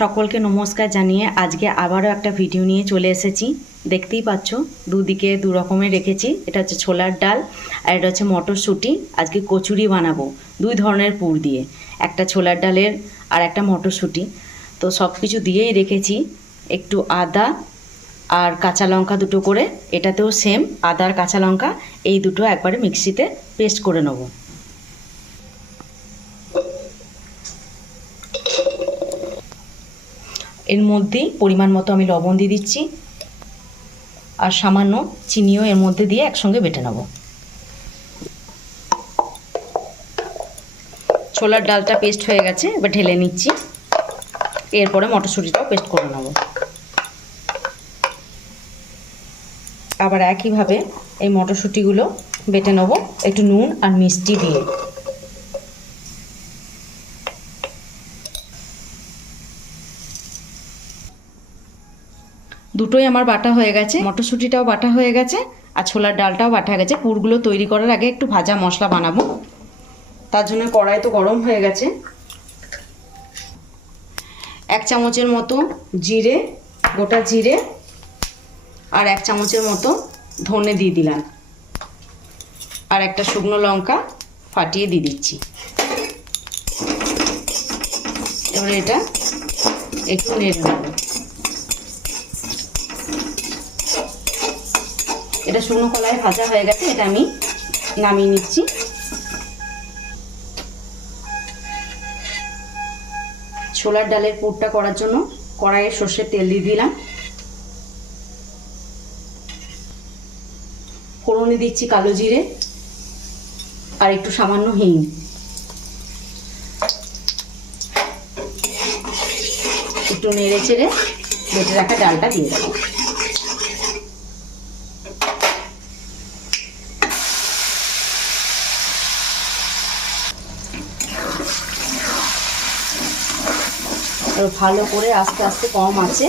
সকলকে নমস্কার জানিয়ে আজকে আবারও একটা ভিডিও নিয়ে চলে এসেছি। দেখতেই পাচ্ছ দুদিকে দু রকমের রেখেছি। এটা হচ্ছে ছোলার ডাল আর এটা হচ্ছে মটরশুঁটি। আজকে কচুরি বানাবো দুই ধরনের পুর দিয়ে, একটা ছোলার ডালের আর একটা মটরশুঁটি। তো সব কিছু দিয়েই রেখেছি। একটু আদা আর কাঁচা লঙ্কা দুটো করে, এটাতেও সেম আদা আর কাঁচা লঙ্কা এই দুটো একবারে মিক্সিতে পেস্ট করে নেব। এর মধ্যেই পরিমাণ মতো আমি লবণ দিয়ে দিচ্ছি আর সামান্য চিনিও এর মধ্যে দিয়ে একসঙ্গে বেটে নেব। ছোলার ডালটা পেস্ট হয়ে গেছে, এবার ঢেলে নিচ্ছি। এরপরে মটরশুঁটিটাও পেস্ট করে নেব। আবার একইভাবে এই মটরশুঁটিগুলো বেটে নেব একটু নুন আর মিষ্টি দিয়ে। দুটোই আমার বাটা হয়ে গেছে, মটরশুঁটিটাও বাটা হয়ে গেছে আর ছোলার ডালটাও বাটা হয়ে গেছে। পুরগুলো তৈরি করার আগে একটু ভাজা মশলা বানাবো, তার জন্য কড়াই তো গরম হয়ে গেছে। 1 চামচের মতো জিরে, গোটা জিরে আর 1 চামচের মতো ধনে দিয়ে দিলাম আর একটা শুকনো লঙ্কা ফাটিয়ে দিয়ে দিচ্ছি। এবারে এটা একটু নেড়ে নেব। এটা শুকনো কলায় ভাজা হয়ে গেছে, এটা আমি নামিয়ে নিচ্ছি। ছোলার ডালের পুরটা করার জন্য কড়াইয়ে সর্ষের তেল দিয়ে দিলাম। ফোড়নে দিচ্ছি কালো জিরে আর একটু সামান্য হিং। একটু নেড়ে চেড়ে বেটে রাখা ডালটা দিয়ে দেবো। ভালো করে আস্তে আস্তে কম আঁচে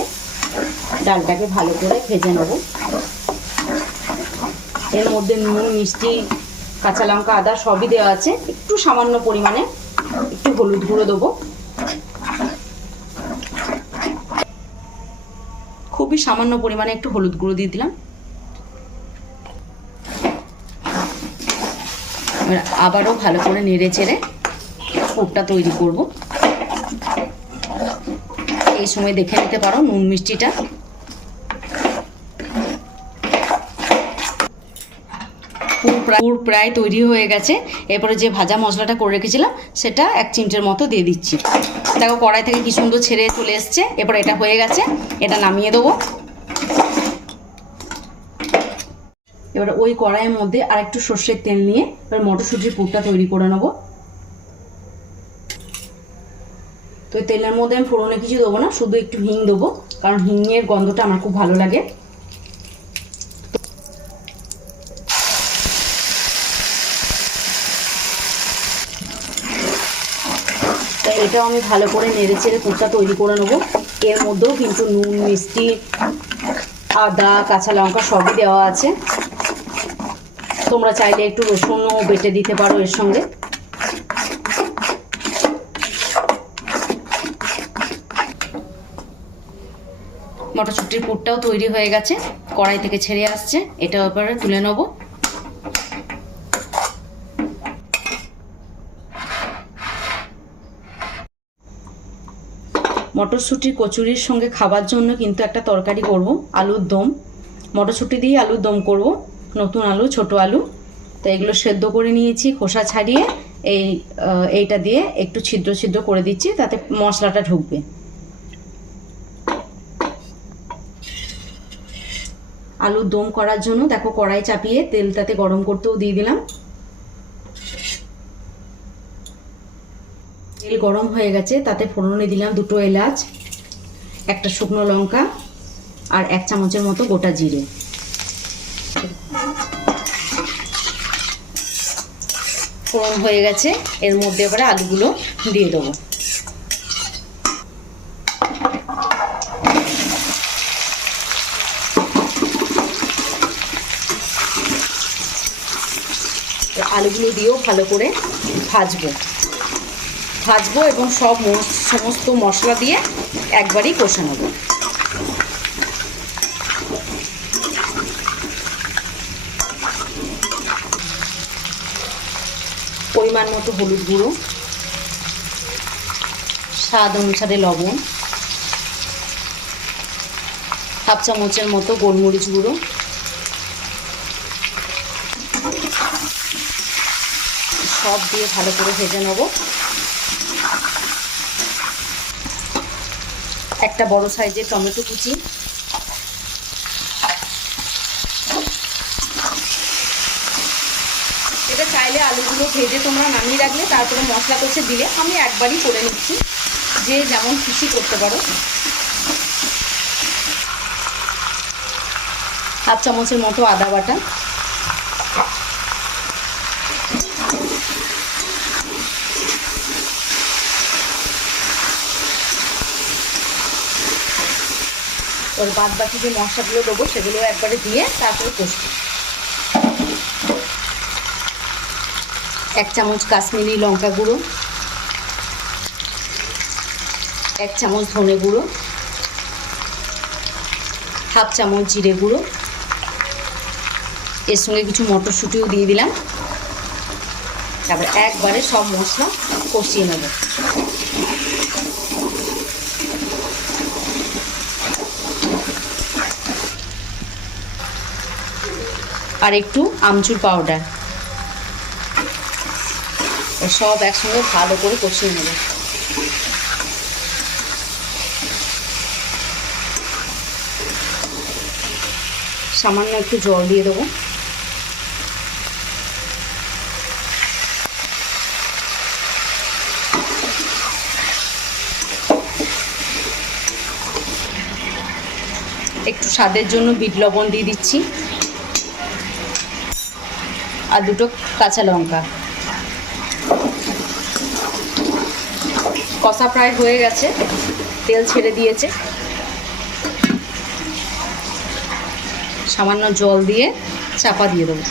ডালটাকে ভালো করে ভেজে নেব। এর মধ্যে নুন, মিষ্টি, কাঁচা লঙ্কা, আদা সবই দেওয়া আছে। একটু সামান্য পরিমাণে একটু হলুদ গুঁড়ো দেবো, খুবই সামান্য পরিমাণে একটু হলুদ গুঁড়ো দিয়ে দিলাম। আবারও ভালো করে নেড়ে চেড়ে পুরটা তৈরি করব। এই সময় দেখে নিতে পারো নুন মিষ্টিটা। পুর প্রায় তৈরি হয়ে গেছে। এরপরে যে ভাজা মশলাটা করে রেখেছিলাম সেটা 1 চিমটের মতো দিয়ে দিচ্ছি। দেখো কড়াই থেকে কি সুন্দর ছেড়ে চলে এসছে। এরপর এটা হয়ে গেছে, এটা নামিয়ে দেবো। এবার ওই কড়াইয়ের মধ্যে আর একটু সর্ষের তেল নিয়ে এবার মটরশুঁটির পুরটা তৈরি করে নেবো। তো এই তেলের মধ্যে আমি ফোড়নে কিছু দেবো না, শুধু একটু হিং দেবো, কারণ হিংয়ের গন্ধটা আমার খুব ভালো লাগে। তো এটাও আমি ভালো করে নেড়ে চেড়ে পুরটা তৈরি করে নেবো। এর মধ্যেও কিন্তু নুন, মিষ্টি, আদা, কাঁচা লঙ্কা সবই দেওয়া আছে। তোমরা চাইলে একটু রসুনও বেটে দিতে পারো এর সঙ্গে। মটরশুঁটির পুরটাও তৈরি হয়ে গেছে, কড়াই থেকে ছেড়ে আসছে। এটা এবারে তুলে নেব। মটরশুঁটির কচুরির সঙ্গে খাবার জন্য কিন্তু একটা তরকারি করব, আলুর দম। মটরশুঁটি দিয়ে আলুর দম করব, নতুন আলু, ছোট আলু। তো এগুলো সেদ্ধ করে নিয়েছি, খোসা ছাড়িয়ে এইটা দিয়ে একটু ছিদ্র ছিদ্র করে দিচ্ছি, তাতে মশলাটা ঢুকবে। আলুর দম করার জন্য দেখো কড়াই চাপিয়ে তেল তাতে গরম করতেও দিয়ে দিলাম। তেল গরম হয়ে গেছে, তাতে ফোড়নে দিলাম 2টো এলাচ, একটা শুকনো লঙ্কা আর 1 চামচের মতো গোটা জিরে। ফোড়ন হয়ে গেছে, এর মধ্যে এবারে আলুগুলো দিয়ে দেবো। আলুগুলো দিয়েও ভালো করে ভাজবো এবং সমস্ত মশলা দিয়ে একবারই কষে নেব। পরিমাণ মতো হলুদ গুঁড়ো, স্বাদ অনুসারে লবণ, হাফ চামচের মতো গোলমরিচ গুঁড়ো, সব দিয়ে ভালো করে ভেজে নেব। একটা বড় সাইজের টমেটো কুচি, এটা চাইলে আলুগুলো ভেজে তোমরা নামিয়ে রাখলে তারপরে মশলা কষে দিলে, আমি একবারই করে নিচ্ছি, যে যেমন খুশি করতে পারো। হাফ চামচের মতো আদা বাটা, ওর বাদ বাকি যে মশলাগুলো দেবো সেগুলো একবারে দিয়ে তারপরে কষবো। 1 চামচ কাশ্মীরি লঙ্কা গুঁড়ো, 1 চামচ ধনে গুঁড়ো, হাফ চামচ জিরে গুঁড়ো, এর সঙ্গে কিছু মটরশুঁটিও দিয়ে দিলাম। তারপরে একবারে সব মশলা কষিয়ে নেব। আর একটু আমচুর পাউডার, সব একসঙ্গে ভালো করে কষিয়ে নেব। সামান্য একটু জল দিয়ে দেবো। একটু স্বাদের জন্য বিট লবণ দিয়ে দিচ্ছি, আর 2টো কাঁচা লঙ্কা। কষা প্রায় হয়ে গেছে, তেল ছেড়ে দিয়েছে। সামান্য জল দিয়ে চাপা দিয়ে দেবো।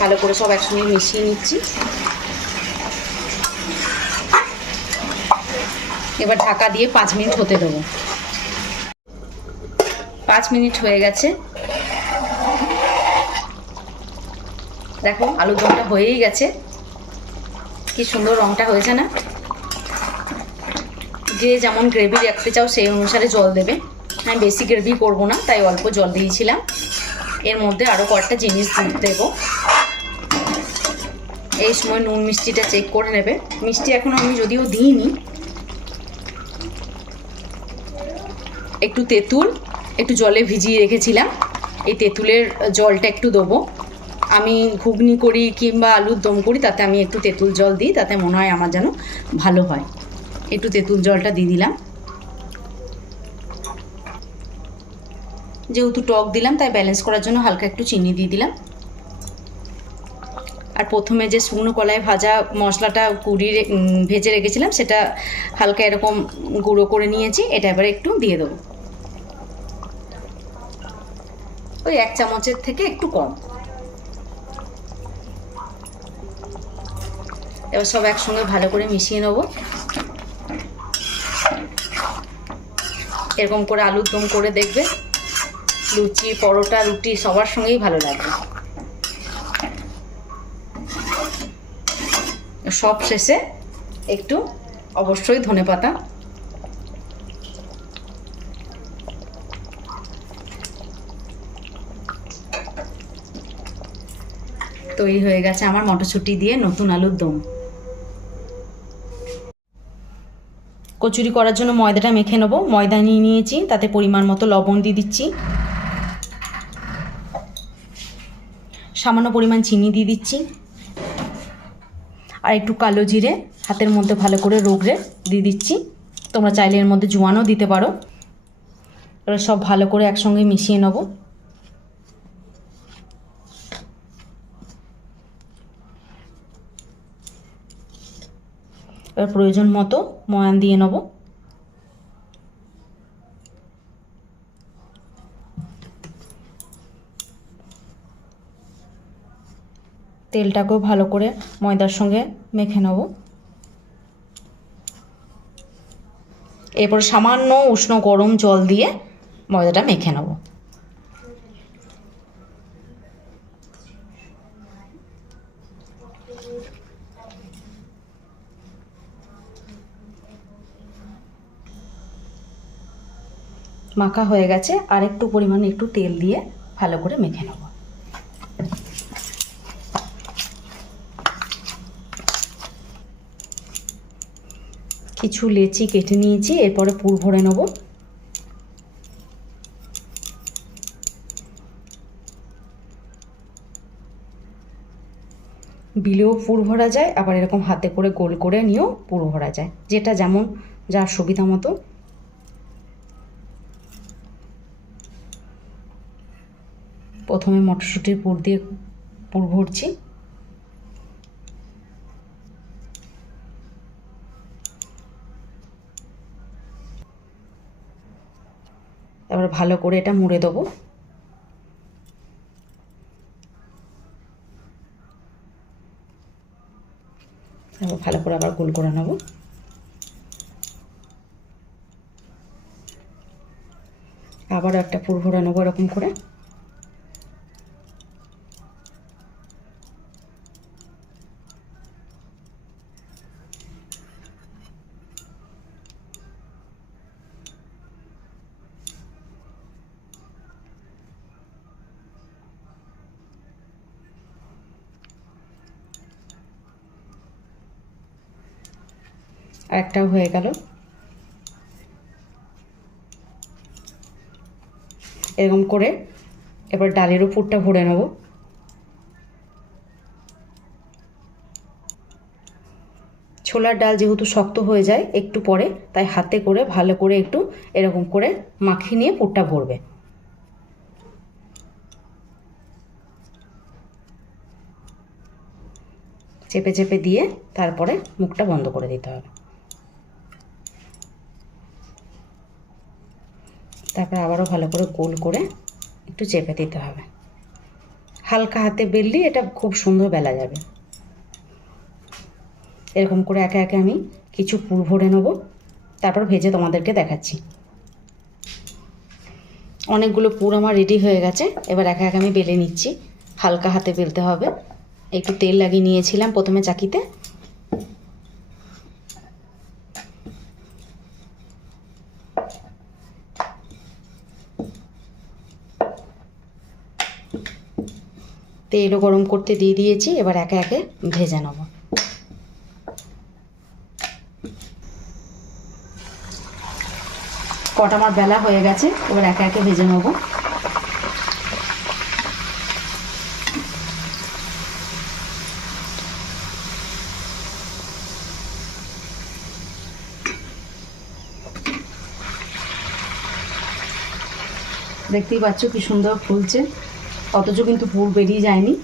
ভালো করে সব একসঙ্গে মিশিয়ে নিচ্ছি। এবার ঢাকা দিয়ে 5 মিনিট হতে দেবো। 5 মিনিট হয়ে গেছে, দেখো আলুর দমটা হয়েই গেছে। কি সুন্দর রঙটা হয়েছে না? যে যেমন গ্রেভি রাখতে চাও সেই অনুসারে জল দেবে। আমি বেশি গ্রেভি করব না, তাই অল্প জল দিয়েছিলাম। এর মধ্যে আরও কয়েকটা জিনিস দেবো। এই সময় নুন মিষ্টিটা চেক করে নেবে। মিষ্টি এখনও আমি যদিও দিইনি। একটু তেঁতুল একটু জলে ভিজিয়ে রেখেছিলাম, এই তেঁতুলের জলটা একটু দেবো। আমি ঘুগনি করি কিংবা আলুর দম করি, তাতে আমি একটু তেঁতুল জল দিই, তাতে মনে হয় আমার যেন ভালো হয়। একটু তেঁতুল জলটা দিয়ে দিলাম। যেহেতু টক দিলাম তাই ব্যালেন্স করার জন্য হালকা একটু চিনি দিয়ে দিলাম। আর প্রথমে যে শুকনো কলাই ভাজা মশলাটা ভেজে রেখেছিলাম, সেটা হালকা এরকম গুঁড়ো করে নিয়েছি। এটা এবারে একটু দিয়ে দেবো, ওই 1 চামচের থেকে একটু কম। এবার সব একসঙ্গে ভালো করে মিশিয়ে নেব। এরকম করে আলুর দম করে দেখবে, লুচি পরোটা রুটি সবার সঙ্গেই ভালো লাগবে। সব শেষে একটু অবশ্যই ধনেপাতা। তৈরি হয়ে গেছে আমার মটরশুঁটি দিয়ে নতুন আলুর দম। কচুরি করার জন্য ময়দাটা মেখে নেব। ময়দা নিয়ে নিয়েছি, তাতে পরিমাণ মতো লবণ দিয়ে দিচ্ছি, সামান্য পরিমাণ চিনি দিয়ে দিচ্ছি, আর একটু কালো জিরে হাতের মধ্যে ভালো করে রগড়ে দিয়ে দিচ্ছি। তোমরা চাইলে এর মধ্যে জোয়ানও দিতে পারো। এবার সব ভালো করে একসঙ্গে মিশিয়ে নেব। এবার প্রয়োজন মতো ময়ান দিয়ে নেব। তেলটাকেও ভালো করে ময়দার সঙ্গে মেখে নেব। এরপর সামান্য উষ্ণ গরম জল দিয়ে ময়দাটা মেখে নেব। মাখা হয়ে গেছে, আর একটু পরিমাণে একটু তেল দিয়ে ভালো করে মেখে নেব। কিছু লেচি কেটে নিয়েছি, এরপরে পুর ভরে নেব। বিলেও পুর ভরা যায়, আবার এরকম হাতে করে গোল করে নিয়েও পুর ভরা যায়, যেটা যেমন যার সুবিধা মতো। প্রথমে মটরশুঁটির পুর দিয়ে পুর ভরছি। এবার ভালো করে এটা মুড়ে দেবো। তারপর ভালো করে আবার গোল করে নেব। আবার একটা পুর ভরে নেবো এরকম করে। একটাও হয়ে গেল। এরকম করে এবার ডালের উপরটা ভরে নেব। ছোলার ডাল যেহেতু শক্ত হয়ে যায় একটু পরে, তাই হাতে করে ভালো করে একটু এরকম করে মাখিয়ে নিয়ে পুরটা ভরবে। চেপে চেপে দিয়ে তারপরে মুখটা বন্ধ করে দিতে হবে। তারপর আবারও ভালো করে গোল করে একটু চেপে দিতে হবে। হালকা হাতে বেললে এটা খুব সুন্দর বেলা যাবে। এরকম করে একে একে আমি কিছু পুর ভরে নেব, তারপর ভেজে তোমাদেরকে দেখাচ্ছি। অনেকগুলো পুর আমার রেডি হয়ে গেছে। এবার একে একে আমি বেলে নিচ্ছি। হালকা হাতে বেলতে হবে। একটু তেল লাগিয়ে নিয়েছিলাম প্রথমে চাকিতে। তেলও গরম করতে দিয়ে দিয়েছি। এবার একে একে ভেজে নেব। কটা আমার বেলা হয়ে গেছে, এবার একে একে ভেজে নেব। দেখতেই পাচ্ছ কি সুন্দর ফুলছে, অথচ কিন্তু পুর বেরিয়ে যায়নি।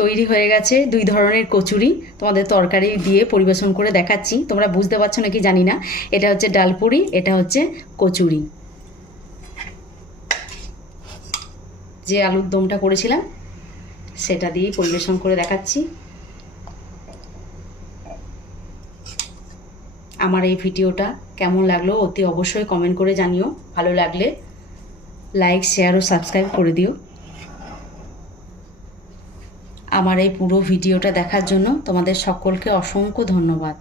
তৈরি হয়ে গেছে দুই ধরনের কচুরি। তোমাদের তরকারি দিয়ে পরিবেশন করে দেখাচ্ছি। তোমরা বুঝতে পারছো নাকি জানি না। এটা হচ্ছে ডালপুরি, এটা হচ্ছে কচুরি। যে আলুর দমটা করেছিলাম সেটা দিয়ে পরিবেশন করে দেখাচ্ছি। আমার এই ভিডিওটা কেমন লাগলো অতি অবশ্যই কমেন্ট করে জানিও। ভালো লাগলে লাইক, শেয়ার ও সাবস্ক্রাইব করে দিও। আমার এই পুরো ভিডিওটা দেখার জন্য তোমাদের সকলকে অসংখ্য ধন্যবাদ।